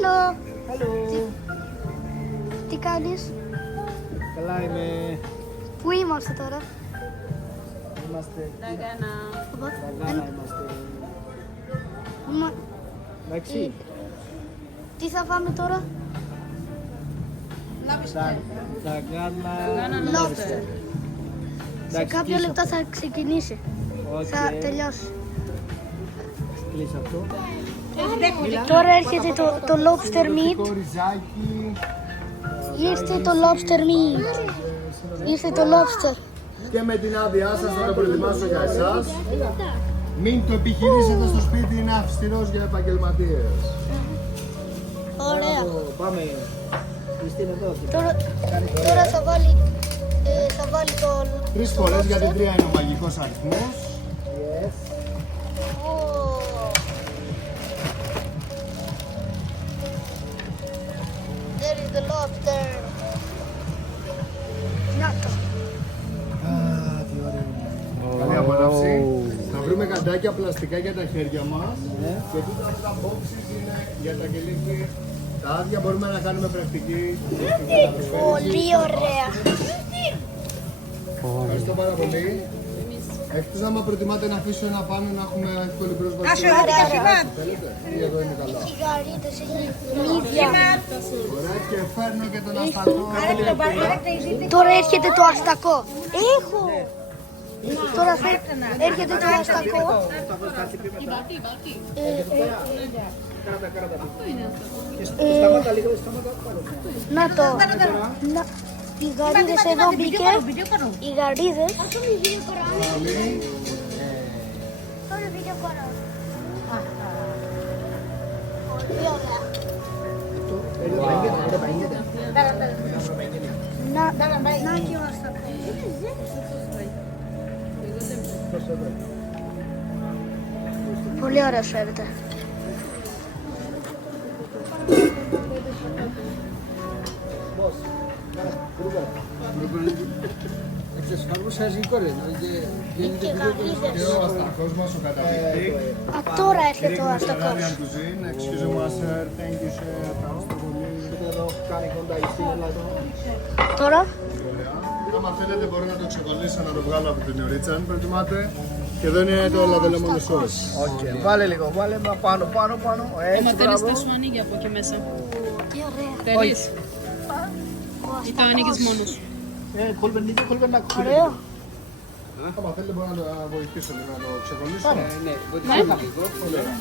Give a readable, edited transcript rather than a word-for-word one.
Hello. Hello. Τι κάνεις? Καλά είμαι. Πού είμαστε τώρα? Είμαστε. Δαγάνα. Δαγάνα είμαστε. Εντάξει. Τι θα φάμε τώρα? Δαγάνα Lobster. Σε κάποια λεπτά θα ξεκινήσει. Θα τελειώσει. Κλείς αυτό. Τώρα έρχεται το lobster meat. Ριζάκι. Ήρθε το lobster meat. Ήρθε το lobster. Και με την άδειά σας θα το προετοιμάσω για εσάς. Μην το επιχειρήσετε στο σπίτι, είναι αυστηρός για επαγγελματίες. Ωραία. Πάμε. Χριστίνα εδώ. Τώρα θα βάλει το... 3 φορές γιατί 3 είναι ο μαγικός αριθμός. Yes. Ω. There is the lobster. Να το. Τι ωραίο. Καλή απόλαυση. Θα βρούμε καντάκια πλαστικά για τα χέρια μας. Και τούτα αυτά τα boxes είναι για τα κελίκη. Τα άδεια μπορούμε να κάνουμε πρακτική. Πολύ ωραία. Ευχαριστώ πάρα πολύ. Εκτός άμα προτιμάτε να αφήσω ένα πάνω να έχουμε εύκολη πρόσβαση. Θέλετε ή εδώ είναι καλά. Τσιγαρίτες, έχει μύδια. Ωραία, και φέρνω και τον αστακό. Τώρα έρχεται το αστακό. Έχω! Τώρα έρχεται το αστακό. Σταμάτα λίγο, σταμάτα. Να το. Οι γαρίδες εδώ μπήκε. Οι γαρίδες. Πολύ ωραία. Να και ο αστακός. Πολύ ωραία φαίνεται. Και γαρίδες. Και ο αστακός μας, ο καταδεικτή. Α, τώρα έρχεται ο αστακός. Italian cuisine. Excuse me, sir. Thank you, sir. Ευχαριστώ πολύ. Εδώ κάνει κοντά η Χριστίνα εδώ. Τώρα. Άμα θέλετε μπορώ να το ξεκολλήσω να το βγάλω από την ωρίτσα αν προτιμάτε. Και εδώ είναι το λαδελέμονο σως. Οκ, βάλε λίγο, βάλε πάνω. Έτσι, Άμα θέλεις μπράβο. θα σου ανοίγει από εκεί μέσα. Τι ωραία. Θέλεις Ο ή τα ανοίγεις μόνος. Κολβενάκο. Ωραίο. Άμα θέλετε μπορώ να το βοηθήσω λίγο να το ξεκολλήσω. Ναι, βοηθάμε λίγο. Πολύ ωραία.